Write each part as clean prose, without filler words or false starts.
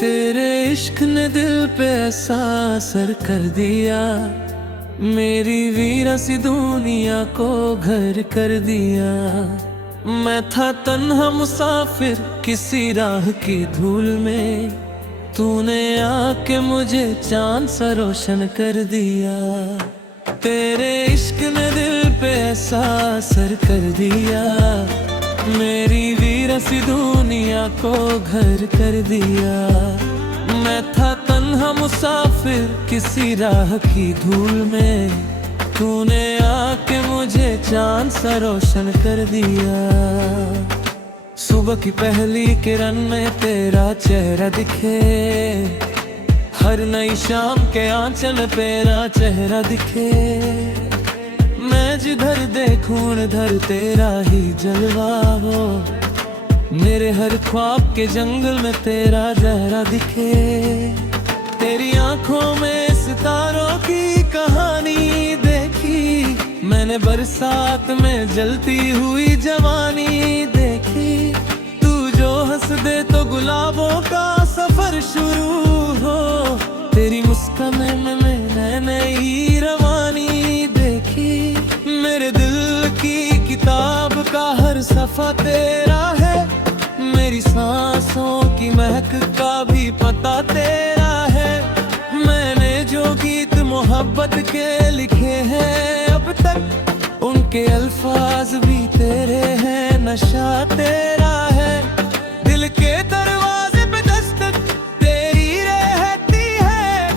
तेरे इश्क ने दिल पे ऐसा असर कर दिया, मेरी वीरा सी दुनिया को घर कर दिया। मैं था तन्हा मुसाफिर किसी राह की धूल में, तूने आके मुझे चांद सा रोशन कर दिया। तेरे इश्क ने दिल पे ऐसा असर कर दिया, मेरी वीरा सी दुनिया को घर कर दिया। मैं था तन्हा मुसाफिर किसी राह की धूल में, तूने आके मुझे चांद सा रोशन कर दिया। सुबह की पहली किरण में तेरा चेहरा दिखे, हर नई शाम के आंचल पे तेरा चेहरा दिखे। मैं जिधर देखूं उधर तेरा ही जलवा हो, मेरे हर ख्वाब के जंगल में तेरा चेहरा दिखे। तेरी आंखों में सितारों की कहानी देखी, मैंने बरसात में जलती हुई जवानी देखी। तू जो हंस दे तो गुलाबों का सफर शुरू हो, तेरी मुस्कान में मैंने नई रवानी देखी। मेरे दिल की किताब का हर सफा तेरा है, मेरी सांसों की महक का भी पता तेरा है। मैंने जो गीत मोहब्बत के लिखे हैं अब तक, उनके अल्फाज भी तेरे हैं, नशा तेरा है। दिल के दरवाजे पे दस्तक तेरी रहती है,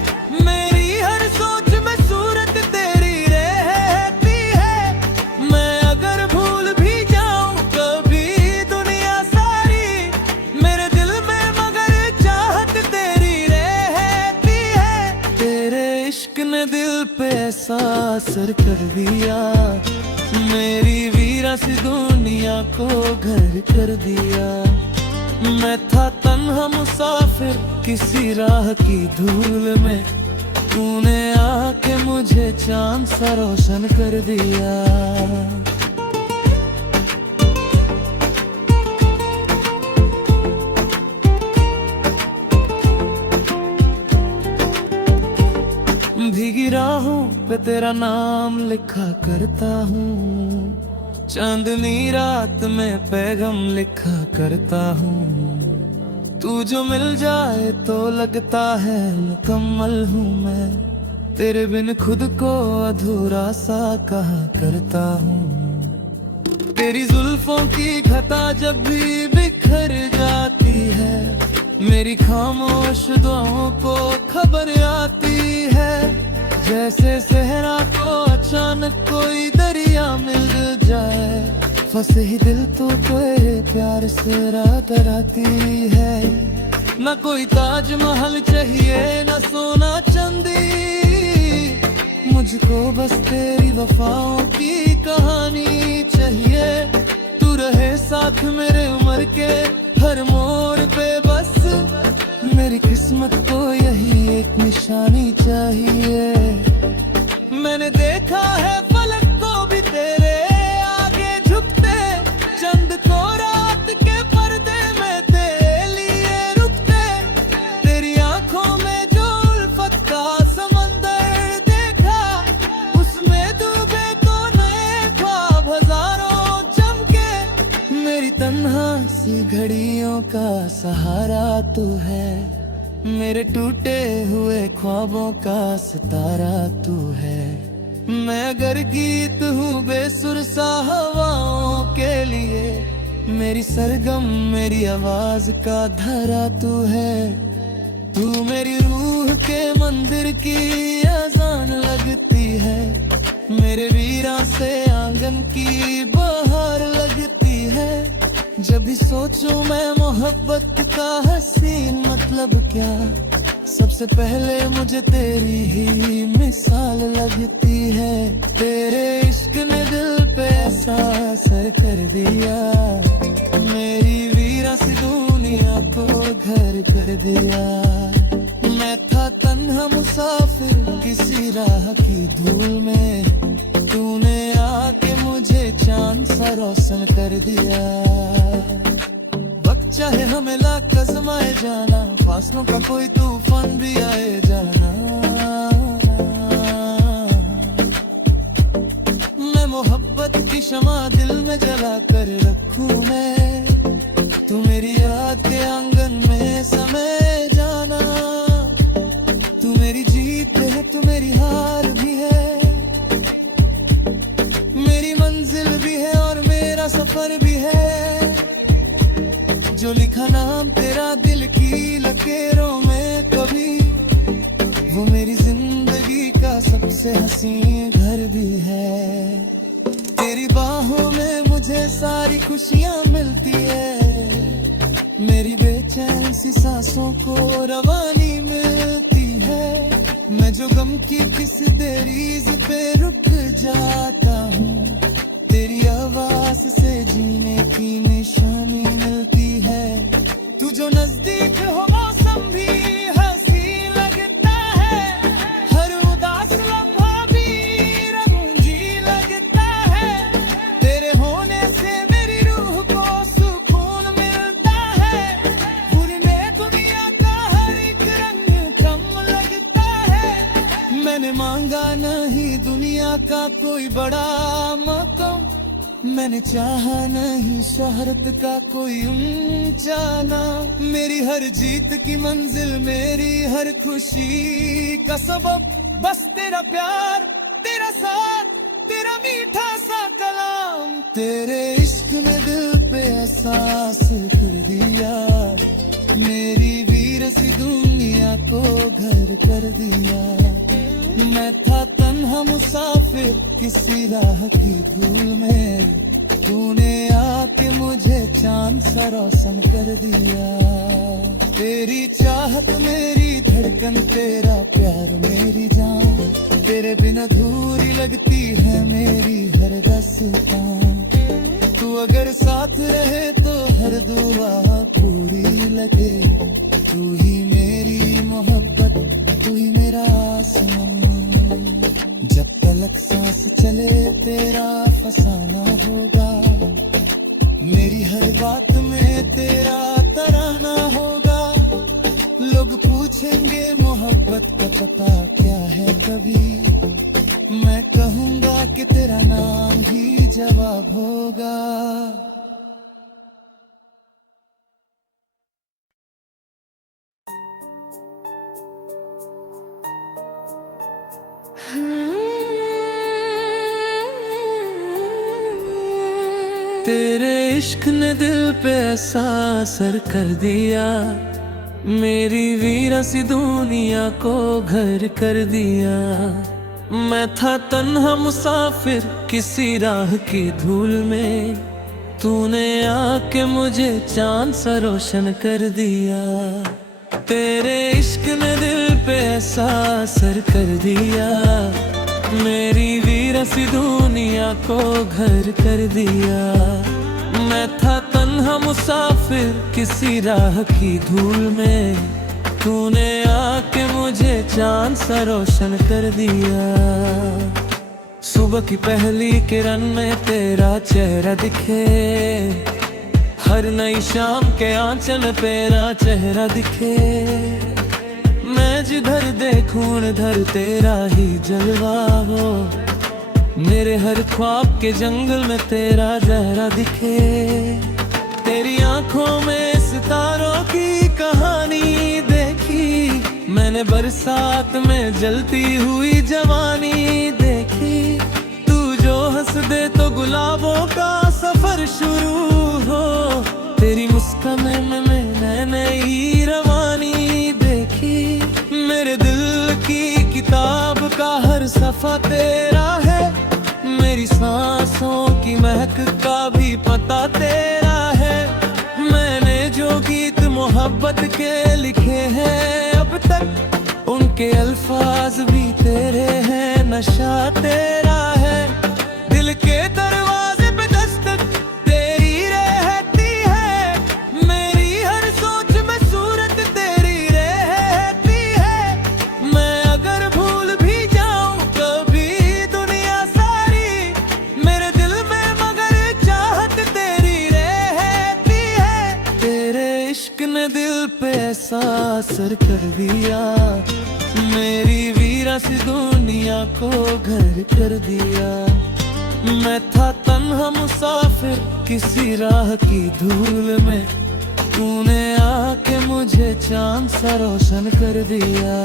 मेरी हर सोच में सूरत तेरी रहती है। मैं अगर भूल भी जाऊं कभी दुनिया सारी, मेरे दिल में मगर चाहत तेरी रहती है। तेरे इश्क ने दिल पे ऐसा असर कर दिया, मेरी वीरा सी दुनिया को घर कर दिया। मैं था तन्हा मुसाफिर किसी राह की धूल में, तूने आके मुझे चांद सा रोशन कर दिया। भीगी राहों पे तेरा नाम लिखा करता हूँ, चांदनी रात में पैगाम लिखा करता हूँ। तू जो मिल जाए तो लगता है मुकम्मल हूँ मैं, तेरे बिन खुद को अधूरा सा कहा करता हूँ। तेरी जुल्फों की घटा जब भी बिखर जाती है, मेरी खामोश दुआओं को खबर आती है। जैसे सहरा को अचानक कोई दरिया मिल जाए, फंसे ही दिल तो तेरे प्यार से रात आती है। न कोई ताजमहल चाहिए न सोना चांदी, मुझको बस तेरी वफाओं की कहानी चाहिए। तू रहे साथ मेरे उम्र के हर मोड़ पे, बस मेरी किस्मत को यही एक निशानी चाहिए। मैंने देखा है फलक को भी तेरे आगे झुकते, चंद को रात के पर्दे में तेरे लिए रुकते। तेरी आंखों में जो उल्फत का समंदर देखा, उसमें डूबे तो नए ख्वाब हजारों चमके। मेरी तन्हा सी घड़ियों का सहारा तू है, मेरे टूटे हुए ख्वाबों का सितारा तू है। मैं अगर गीत हूँ बेसुर सा हवाओं के लिए, मेरी सरगम मेरी आवाज का धारा तू है। तू मेरी रूह के मंदिर की अजान लगती है, मेरे वीरा से आंगन की बहार लगती है। जब भी सोचूं मैं मोहब्बत का हसीन मतलब क्या, सबसे पहले मुझे तेरी ही मिसाल लगती है। तेरे इश्क ने दिल पे ऐसा असर कर दिया, मेरी वीरा सी दुनिया को घर कर दिया। मैं था तन्हा मुसाफिर किसी राह की धूल में, तूने आके मुझे चांद सा रोशन कर दिया। वक्त चाहे हमें लाख आजमाए जाना, फासलों का कोई तूफान भी आए जाना। मैं मोहब्बत की शमा दिल में जला कर रखूं मैं, तू मेरी याद के आंगन में समय जाना। तू मेरी जीत है, तू मेरी हार भी है, मेरी मंजिल भी है और मेरा सफर भी है। जो लिखा नाम तेरा दिल की लकीरों में कभी, वो मेरी जिंदगी का सबसे हसीन घर भी है। तेरी बाहों में मुझे सारी खुशियां मिलती है, मेरी बेचैन सी सांसों को रवानी मिलती है। मैं जो गम की किसी देरीज पे रुक जाता हूँ, तेरी आवाज से जीने की निशानी मिलती है। तू जो नजदीक हो मौसम भी हंसी लगता है, हर उदास लम्हा भी रंगीन लगता है। तेरे होने से मेरी रूह को सुकून मिलता है, पूरी में दुनिया का हर एक रंग कम लगता है। मैंने मांगा नहीं दुनिया का कोई बड़ा मकाम, मैंने चाहा नहीं शोहरत का कोई ऊंचा नाम। मेरी हर जीत की मंजिल, मेरी हर खुशी का सबब, बस तेरा प्यार, तेरा साथ, तेरा मीठा सा कलाम। तेरे इश्क ने दिल पे एहसास कर दिया, मेरी वीर सी दुनिया को घर कर दिया। मैं था तन्हा मुसाफिर किसी राह की भूल में, तूने आके मुझे चांद सा रोशन कर दिया। तेरी चाहत मेरी धड़कन, तेरा प्यार मेरी जान, तेरे बिना अधूरी लगती है मेरी हर दास्तां। तू अगर साथ रहे तो हर दुआ पूरी लगे, तू ही मेरी मोहब्बत, तू ही मेरा आसमान। जब तलक सांस चले तेरा फसाना होगा, मेरी हर बात में तेरा तराना होगा। लोग पूछेंगे मोहब्बत का पता क्या है कभी, मैं कहूँगा कि तेरा नाम ही जवाब होगा। तेरे इश्क ने दिल पे ऐसा असर कर दिया, मेरी वीरा सी दुनिया को घर कर दिया। मैं था तन्हा मुसाफिर किसी राह की धूल में, तूने आके मुझे चांद सा रोशन कर दिया। तेरे इश्क ने दिल पे ऐसा असर कर दिया, मेरी वीरा सी दुनिया को घर कर दिया। मैं था तन्हा मुसाफिर किसी राह की धूल में, तूने आके मुझे चांद सा रोशन कर दिया। सुबह की पहली किरण में तेरा चेहरा दिखे, हर नई शाम के आंचल पे तेरा चेहरा दिखे। मैं जिधर देखूं उधर तेरा ही जलवा हो, मेरे हर ख्वाब के जंगल में तेरा चेहरा दिखे। तेरी आंखों में सितारों की कहानी देखी, मैंने बरसात में जलती हुई जवानी देखी। तू जो हंस दे तो गुलाबों का सफर शुरू हो, तेरी मुस्कान में मैंने नई रवानी देखी। मेरे दिल की किताब का हर सफा तेरा है, मेरी सांसों की महक का भी पता तेरा है। मैंने जो गीत मोहब्बत के लिखे हैं अब तक, उनके अल्फाज भी तेरे हैं, नशा तेरा है। दिल के दरवाजे पे दस्तक तेरी रहती है, मेरी हर सोच में सूरत तेरी रहती है। मैं अगर भूल भी जाऊं कभी दुनिया सारी, मेरे असर कर दिया, मेरी वीरा सी दुनिया को घर कर दिया। मैं था तन्हा मुसाफिर किसी राह की धूल में, तूने आके मुझे चांद सा रोशन कर दिया।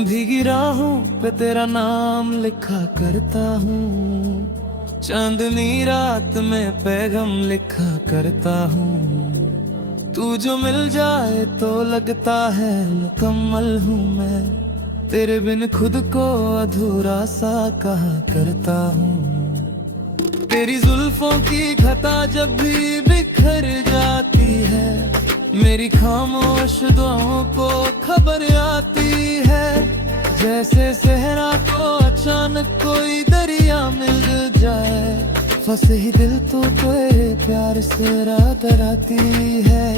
भीगी राहों पे तेरा नाम लिखा करता हूँ, चांदनी रात में पैगाम लिखा करता हूँ। तू जो मिल जाए तो लगता है मुकम्मल हूँ मैं, तेरे बिन खुद को अधूरा सा कहा करता हूँ। तेरी जुल्फों की घटा जब भी बिखर जाती है, मेरी खामोश दुआओं को खबर आती है। जैसे सहरा को अचानक कोई दरिया मिल जाए, फंसे ही दिल तो तेरे प्यार से रात आती है।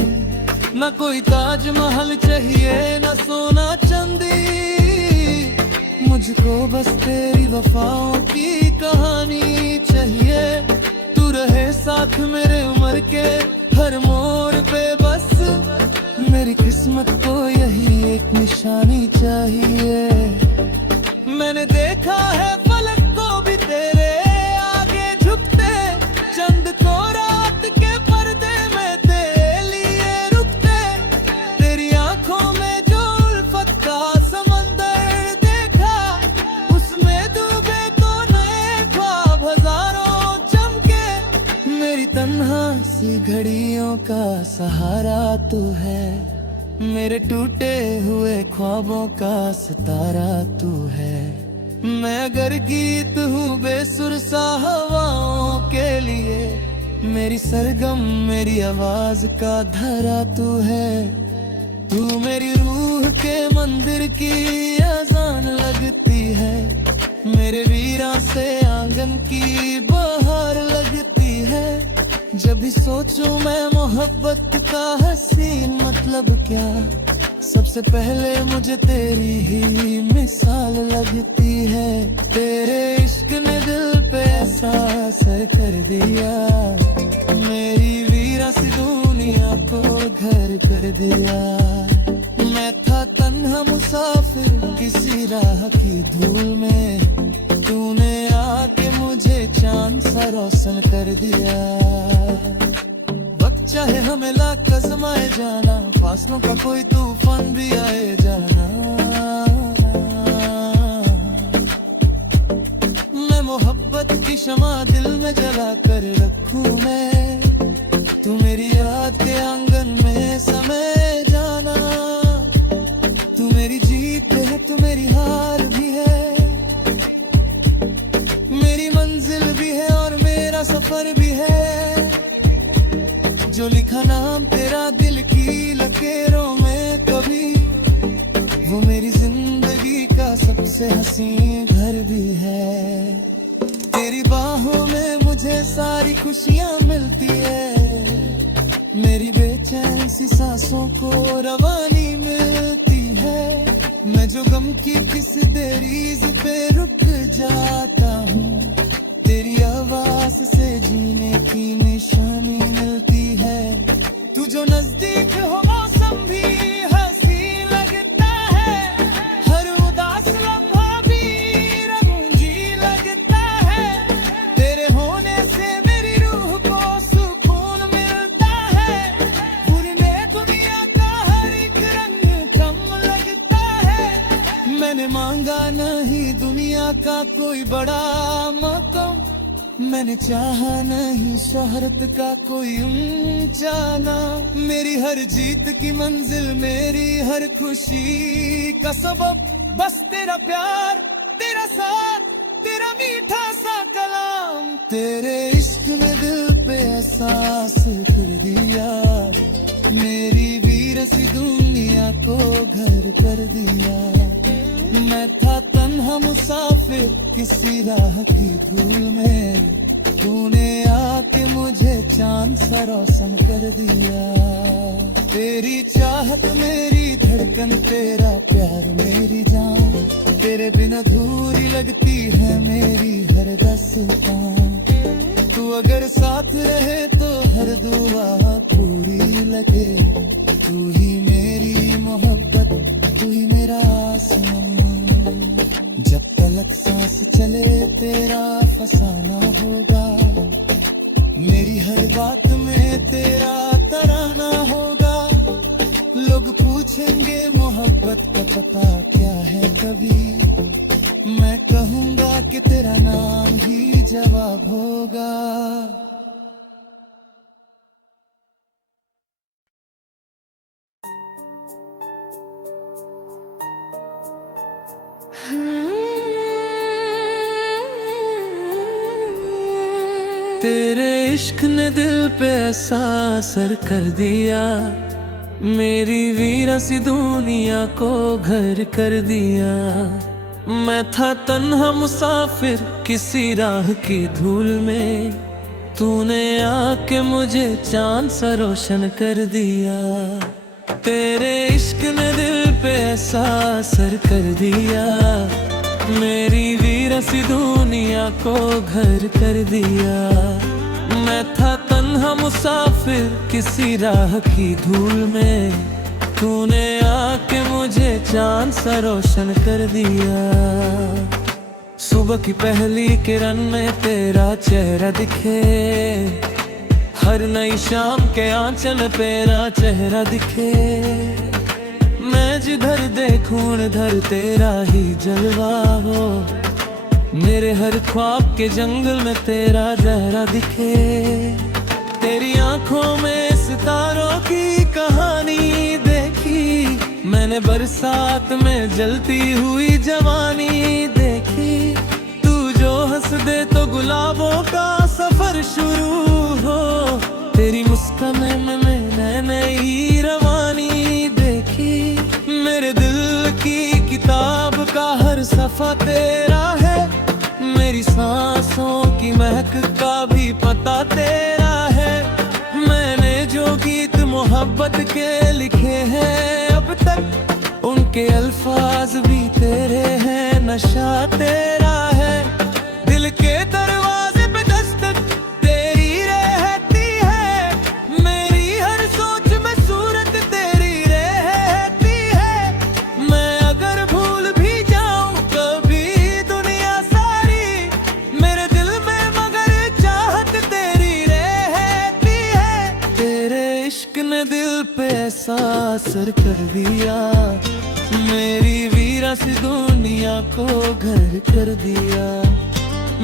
न कोई ताजमहल चाहिए न सोना चांदी, मुझको बस तेरी वफाओं की कहानी चाहिए। तू रहे साथ मेरे उम्र के हर मोड़ पे, बस मेरी किस्मत को यही एक निशानी चाहिए। मैंने देखा है फलक को भी तेरे आगे झुकते, चंद को रात के पर्दे में तेरे लिए रुकते। तेरी आंखों में जो उल्फत का समंदर देखा, उसमें डूबे तो नए ख्वाब हजारों चमके। मेरी तन्हा सी घड़ियों का सहारा तू है, मेरे टूटे हुए ख्वाबों का सितारा तू है। मैं अगर गीत हूँ बेसुर सा हवाओं के लिए, मेरी सरगम मेरी आवाज का धारा तू है। तू मेरी रूह के मंदिर की अजान लगती है, मेरे वीरा से आंगन की बहार लगती है। जब भी सोचूं मैं मोहब्बत का हसीन मतलब क्या, सबसे पहले मुझे तेरी ही मिसाल लगती है। तेरे इश्क ने दिल पे ऐसा असर कर दिया, मेरी वीरा सी दुनिया को घर कर दिया। मैं था तन्हा मुसाफिर किसी राह की धूल में, तूने आके मुझे चांद सा रोशन कर दिया। वक्त चाहे हमें लाख आजमाए जाना, फासलों का कोई तूफान भी आए जाना। मैं मोहब्बत की शमा दिल में जला कर रखूं मैं, तू मेरी याद के आंगन में समय जाना। तू मेरी जीत है तू मेरी हार भी है, मेरी मंजिल भी है और मेरा सफर भी है। जो लिखा नाम तेरा दिल की लकीरों में कभी, वो मेरी जिंदगी का सबसे हसीन घर भी है। तेरी बाहों में मुझे सारी खुशियाँ मिलती है, मेरी बेचैन सी सांसों को रवानी मिलती है। मैं जो गम की किसी देरीज पे रुक जाता हूँ, तेरी आवाज से जीने की निशानी मिलती है। तू जो नजदीक हो मौसम भी हंसी लगता है, हर उदास लम्हा भी रंगीन लगता है। तेरे होने से मेरी रूह को सुकून मिलता है, पूरी दुनिया का हर एक रंग कम लगता है। मैंने मांगा नहीं दुनिया का कोई बड़ा मकाम, मैंने चाहा नहीं शोहरत का कोई ऊंचा नाम। मेरी हर जीत की मंजिल मेरी हर खुशी का सबब, बस तेरा प्यार तेरा साथ तेरा मीठा सा कलाम। तेरे इश्क ने दिल पे एहसास कर दिया, मेरी वीर सी दुनिया को घर कर दिया। मैं था तन्हा मुसाफिर किसी राह की धूल में, तूने आके मुझे चांद सा रोशन कर दिया। तेरी चाहत मेरी धड़कन तेरा प्यार मेरी जान, तेरे बिन अधूरी लगती है मेरी हर दास्तां। तू अगर साथ रहे तो हर दुआ पूरी लगे। तू ही मेरी मोहब्बत, तू ही मेरा आसमां। जब तलक सांस चले तेरा फसाना होगा, मेरी हर बात में तेरा तराना होगा। लोग पूछेंगे मोहब्बत का पता क्या है, कभी मैं कहूँगा कि तेरा नाम ही जवाब होगा। तेरे इश्क ने दिल पे ऐसा असर कर दिया, मेरी वीरासी दुनिया को घर कर दिया। मैं था तन्हा मुसाफिर किसी राह की धूल में, तूने आके मुझे चांद सा रोशन कर दिया। तेरे इश्क ने दिल पे ऐसा असर कर दिया, मेरी वीरासी दुनिया को घर कर दिया। मैं था तन्हा मुसाफिर किसी राह की धूल में, तूने आके मुझे चांद सा रोशन कर दिया। सुबह की पहली किरण में तेरा चेहरा दिखे, हर नई शाम के आंचल तेरा चेहरा दिखे। मैं जिधर देखूं उधर तेरा ही जलवा हो, मेरे हर ख्वाब के जंगल में तेरा चेहरा दिखे। तेरी आंखों में सितारों की कहानी देखी, मैंने बरसात में जलती हुई जवानी देखी। तू जो हंस दे तो गुलाबों का सफर शुरू हो, तेरी मुस्कान में मैंने नई रवानी देखी। मेरे दिल की किताब का हर सफा तेरा है, मेरी सांसों की महक का भी पता तेरा है। मैंने जो गीत मोहब्बत के लिखे हैं अब तक, उनके अल्फाज भी तेरे हैं, नशा तेरा है। दिल के दरवाजे पे दस्तक तेरी रहती है, मेरी हर सोच में सूरत तेरी रहती है। मैं अगर भूल भी जाऊं कभी दुनिया सारी, मेरे दिल में मगर चाहत तेरी रहती है। तेरे इश्क ने दिल पे ऐसा असर कर दिया, मेरी वीरासी दुनिया को घर कर दिया।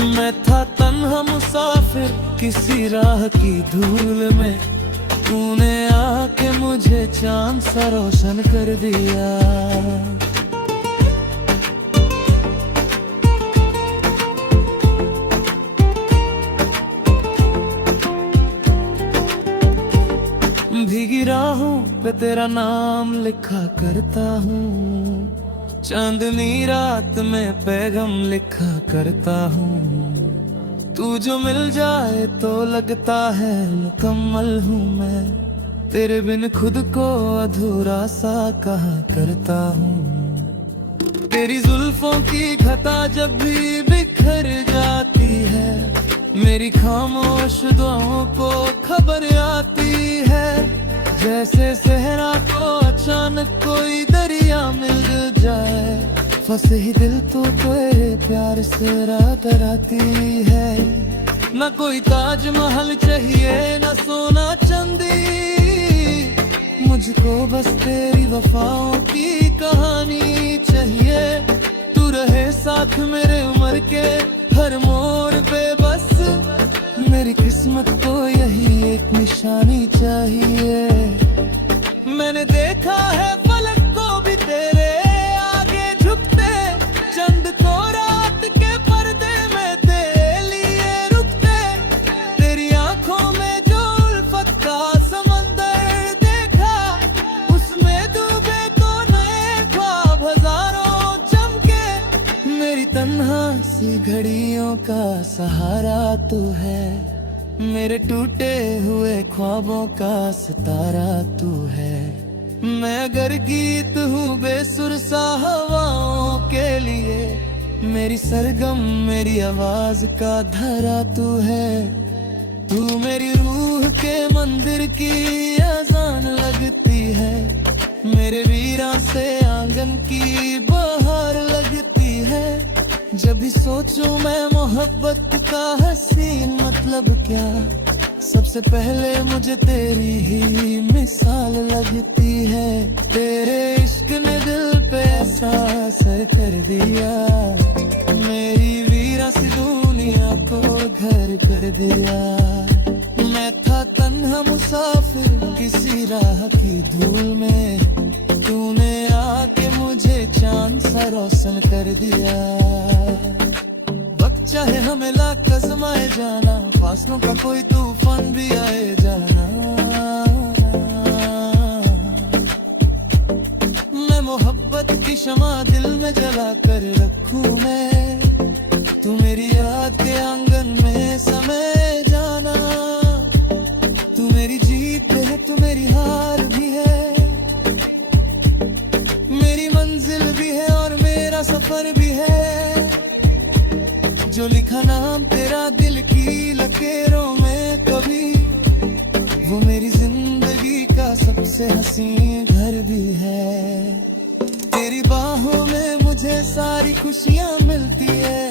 मैं था तन्हा मुसाफिर किसी राह की धूल में, तूने आके मुझे चांद सा रोशन कर दिया। भीगी राहों पे तेरा नाम लिखा करता हूँ, चांदनी रात में पैगाम लिखा करता हूँ। तू जो मिल जाए तो लगता है मुकम्मल हूँ मैं, तेरे बिन खुद को अधूरा सा कहा करता हूँ। तेरी जुल्फों की घटा जब भी बिखर जाती है, मेरी खामोश दुआओं को खबर आती है। जैसे सहरा को अचानक कोई दरिया मिल जाए, फंसे ही दिल तो तेरे प्यार से रात आती है। न कोई ताजमहल चाहिए न सोना चांदी, मुझको बस तेरी वफाओं की कहानी चाहिए। तू रहे साथ मेरे उम्र के हर मोड़ पे बस, मेरी किस्मत को यही एक निशानी चाहिए। मैंने देखा है फलक को भी तेरे आगे झुकते, चंद को रात के पर्दे में तेरे लिए रुकते। तेरी आंखों में जो उल्फत का समंदर देखा, उसमें डूबे तो नए ख्वाब हजारों चमके। मेरी तन्हा सी घड़ियों का सहारा तू है, मेरे टूटे हुए ख्वाबों का सितारा तू है। मैं अगर गीत हूँ बेसुर सा हवाओं के लिए, मेरी सरगम मेरी आवाज का धरा तू है। तू मेरी रूह के मंदिर की अजान लगती है, मेरे वीरा से आंगन की बहार लगती है। जब भी सोचूं मैं मोहब्बत का हसीन मतलब क्या, सबसे पहले मुझे तेरी ही मिसाल लगती है। तेरे इश्क ने दिल पे ऐसा असर कर दिया, मेरी वीरा सी दुनिया को घर कर दिया। मैं था तन्हा मुसाफिर किसी राह की धूल में, तूने आके मुझे चांद सा रोशन कर दिया। वक्त चाहे हमें लाख आजमाए जाना, फासलों का कोई तूफान भी आए जाना। मैं मोहब्बत की शमा दिल में जला कर रखूं मैं, तू मेरी याद के आंगन में समय जाना। तू मेरी जीत है तू मेरी हार भी है, मेरी मंजिल भी है और मेरा सफर भी है। जो लिखा नाम तेरा दिल की लकीरों में कभी, वो मेरी जिंदगी का सबसे हसीन घर भी है। तेरी बाहों में मुझे सारी खुशियां मिलती है,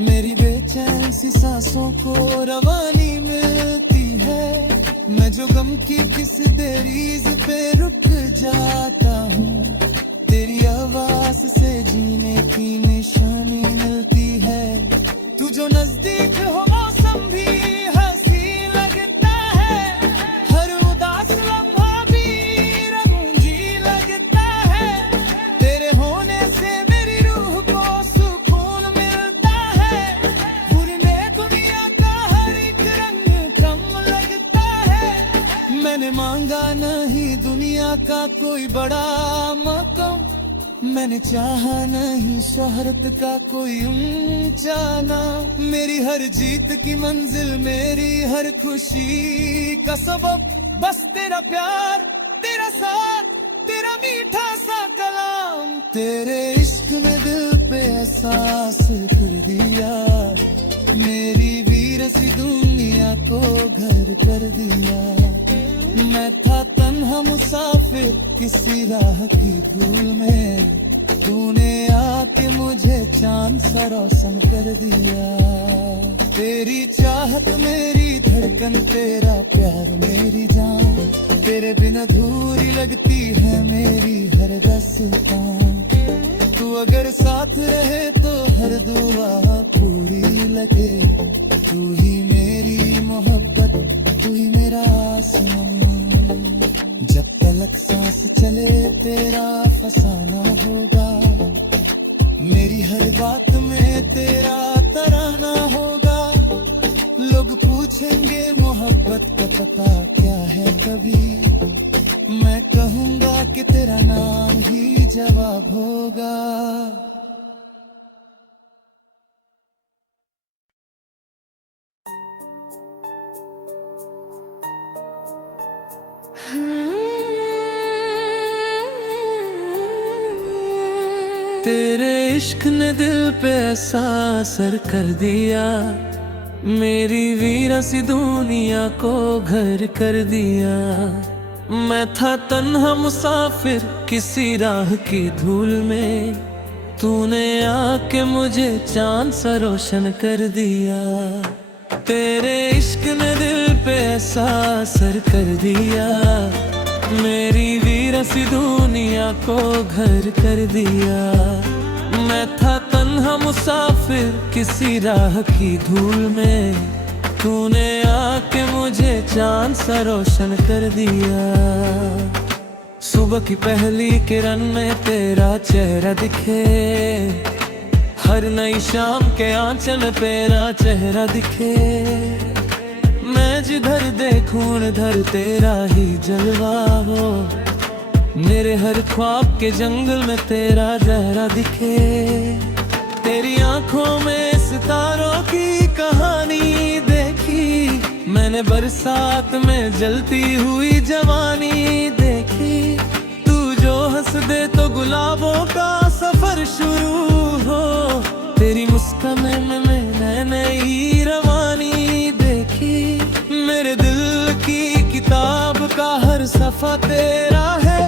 मेरी बेचैन सी सांसों को रवानी मिलती है। मैं जो गम की किस देरीज पे रुक जाता हूँ, तेरी आवाज से जीने की निशानी मिलती है। तू जो नजदीक हो मौसम भी हंसी लगता है, हर उदास लम्हा भी रंगी लगता है। तेरे होने से मेरी रूह को सुकून मिलता है, पूरी दुनिया का हर एक रंग कम लगता है। मैंने मांगा नहीं दुनिया का कोई बड़ा मकाम, मैंने चाहा नहीं शोहरत का कोई ऊंचा नाम। मेरी हर जीत की मंजिल मेरी हर खुशी का सबब, बस तेरा प्यार तेरा साथ तेरा मीठा सा कलाम। तेरे इश्क ने दिल पे एहसास कर दिया, मेरी वीर सी दुनिया को घर कर दिया। मैं था तन्हा मुसाफिर किसी राह की धूल में, तूने आके मुझे चांद सा रोशन कर दिया। तेरी चाहत मेरी धड़कन तेरा प्यार मेरी जान, तेरे बिना अधूरी लगती है मेरी हर दास्तां। तू अगर साथ रहे तो हर दुआ पूरी लगे, तू ही मेरी मोहब्बत तू ही मेरा आसमान। जब तलक सांस चले तेरा फसाना होगा, मेरी हर बात में तेरा तराना होगा। लोग पूछेंगे मोहब्बत का पता क्या है कभी, मैं कहूँगा कि तेरा नाम ही जवाब होगा। तेरे इश्क ने दिल पे ऐसा असर कर दिया, मेरी वीरा सी दुनिया को घर कर दिया। मैं था तन्हा मुसाफिर किसी राह की धूल में, तूने आके मुझे चांद सा रोशन कर दिया। तेरे इश्क ने दिल पे ऐसा असर कर दिया, मेरी वीरा सी दुनिया को घर कर दिया। मैं था तन्हा मुसाफिर किसी राह की धूल में, तूने आके मुझे चांद सा रोशन कर दिया। सुबह की पहली किरण में तेरा चेहरा दिखे, हर नई शाम के आंचल पे तेरा चेहरा दिखे। मैं जिधर देखूं उधर तेरा ही जलवा हो, मेरे हर ख्वाब के जंगल में तेरा चेहरा दिखे। तेरी आंखों में सितारों की कहानी देखी, मैंने बरसात में जलती हुई जवानी देखी। दे तो गुलाबों का सफर शुरू हो। तेरी मुस्कान में मैंने नई रवानी देखी, मेरे दिल की किताब का हर सफा तेरा है।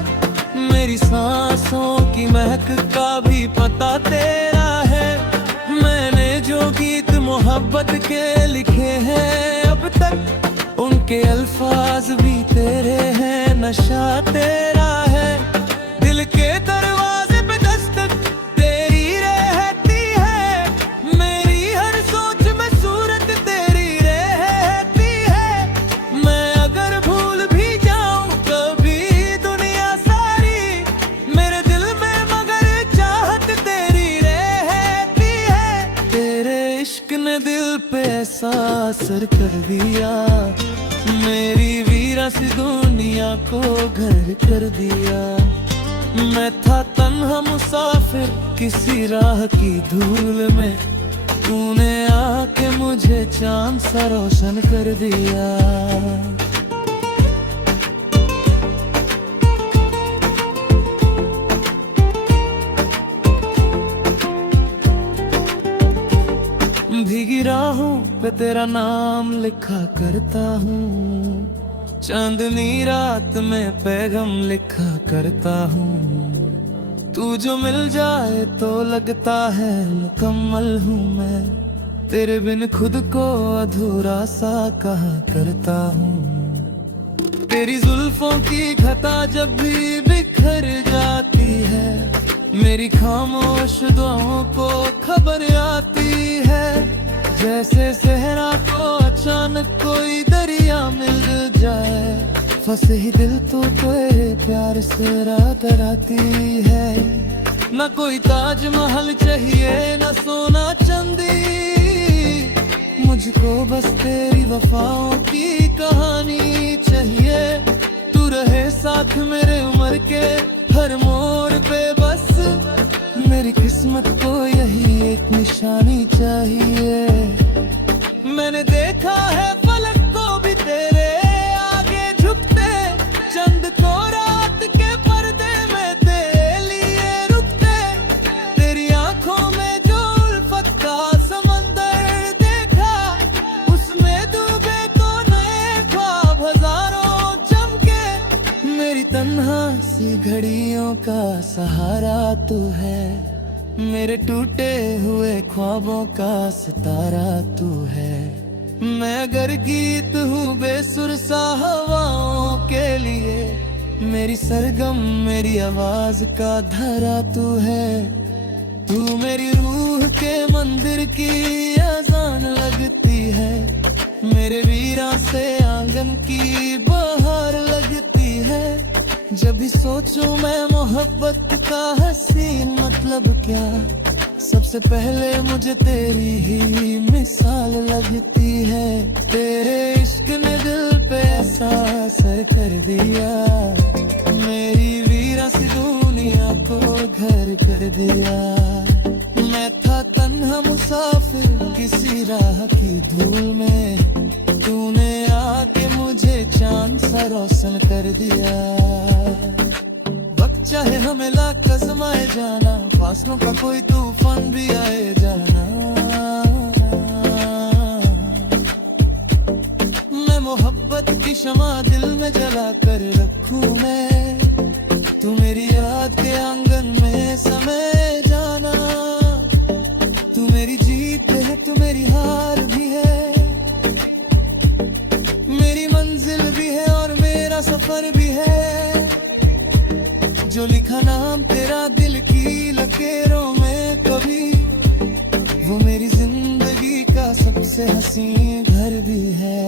मेरी सांसों की महक का भी पता तेरा है। मैंने जो गीत मोहब्बत के लिखे हैं अब तक, उनके अल्फाज भी तेरे हैं, नशा तेरा है। दिल के दरवाजे पे दस्तक तेरी रहती है, मेरी हर सोच में सूरत तेरी रहती है। मैं अगर भूल भी जाऊं कभी दुनिया सारी, मेरे दिल में मगर चाहत तेरी रहती है। तेरे इश्क ने दिल पे ऐसा असर कर दिया, मेरी वीरा सी दुनिया को घर कर दिया। मैं था तन्हा मुसाफिर किसी राह की धूल में, तूने आके मुझे चांद सा रोशन कर दिया। भीगी राहों पे तेरा नाम लिखा करता हूँ, चांदनी रात में पैगाम लिखा करता हूँ। तू जो मिल जाए तो लगता है मुकम्मल हूँ मैं, तेरे बिन खुद को अधूरा सा कहा करता हूँ। तेरी जुल्फों की घटा जब भी बिखर जाती है, मेरी खामोश दुआओं को खबर आती है। जैसे सहरा को अचानक कोई दरिया मिल जाए, फंसे ही दिल तो तेरे प्यार से रात आती है। न कोई ताजमहल चाहिए न सोना चांदी, मुझको बस तेरी वफाओं की कहानी चाहिए। तू रहे साथ मेरे उम्र के हर मोड़ पे बस, मेरी किस्मत को यही एक निशानी चाहिए। मैंने देखा है फलक को भी तेरे आगे झुकते, चंद को रात के पर्दे में तेरे लिए रुकते। तेरी आंखों में जो उल्फत का समंदर देखा, उसमें डूबे तो नए ख्वाब हजारों चमके। मेरी तन्हा सी घड़ियों का सहारा तू है, मेरे टूटे हुए ख्वाबों का सितारा तू है। मैं अगर गीत हूँ बेसुर सा हवाओं के लिए, मेरी सरगम मेरी आवाज का धारा तू है। तू मेरी रूह के मंदिर की अजान लगती है, मेरे वीरा से आंगन की बहार लगती है। जब भी सोचूं मैं मोहब्बत का हसीन मतलब क्या, सबसे पहले मुझे तेरी ही मिसाल लगती है। तेरे इश्क ने दिल पे ऐसा असर कर दिया, मेरी वीरा सी दुनिया को घर कर दिया। मैं था तन्हा मुसाफिर किसी राह की धूल में, तूने आके मुझे चांद सा रोशन कर दिया। वक्त चाहे हमें लाख आजमाए जाना, फासलों का कोई तूफान भी आए जाना। मैं मोहब्बत की शमा दिल में जला कर रखूं मैं, तू मेरी याद के आंगन में समय जाना। तू मेरी जीत है तू मेरी हार भी है, मेरी मंजिल भी है और मेरा सफर भी है। जो लिखा नाम तेरा दिल की लकीरों में कभी, वो मेरी जिंदगी का सबसे हसीन घर भी है।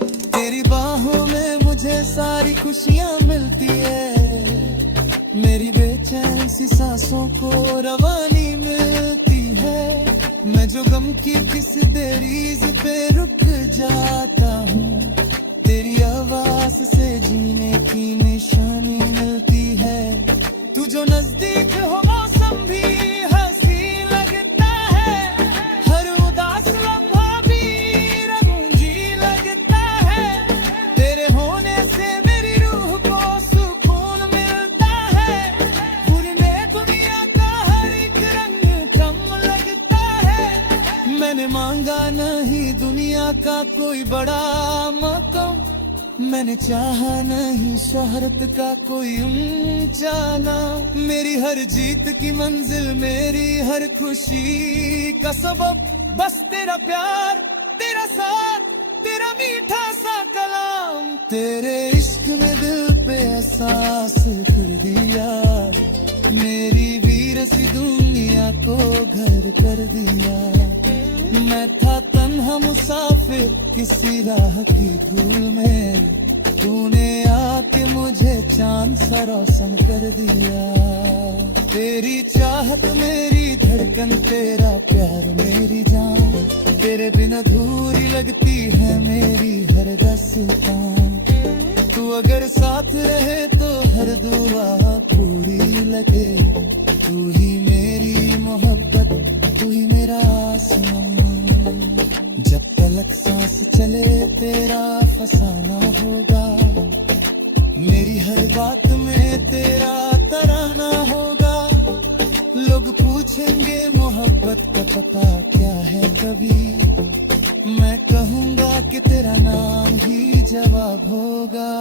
तेरी बाहों में मुझे सारी खुशियाँ मिलती है, मेरी बेचैन सी सांसों को रवानी मिलती है। मैं जो गम की किसी देरीज पे रुक जाता हूँ, तेरी आवाज से जीने की निशानी मिलती है। तू जो नजदीक हो मौसम भी हंसी लगता है, हर उदास लम्हा भी रंगीन लगता है। तेरे होने से मेरी रूह को सुकून मिलता है, कोई बड़ा मकाम, मैंने चाहा नहीं शोहरत का कोई ऊंचा नाम। मेरी हर जीत की मंजिल, मेरी हर खुशी का सबब बस तेरा प्यार, तेरा साथ, तेरा मीठा सा कलाम। तेरे इश्क में दिल पे एहसास कर दिया, मेरी वीर सी दुनिया को घर कर दिया। मैं था तन्हा मुसाफिर किसी राह की धूल में, तूने आके मुझे चांद सा रोशन कर दिया। तेरी चाहत मेरी धड़कन, तेरा प्यार मेरी जान, तेरे बिना अधूरी लगती है मेरी हर दास्तां। तू अगर साथ रहे तो हर दुआ पूरी लगे, तू ही मेरी मोहब्बत, तू ही मेरा आसमान। जब तलक सांस चले तेरा फसाना होगा, मेरी हर बात में तेरा तराना होगा। लोग पूछेंगे मोहब्बत का पता क्या है, कभी मैं कहूँगा कि तेरा नाम ही जवाब होगा।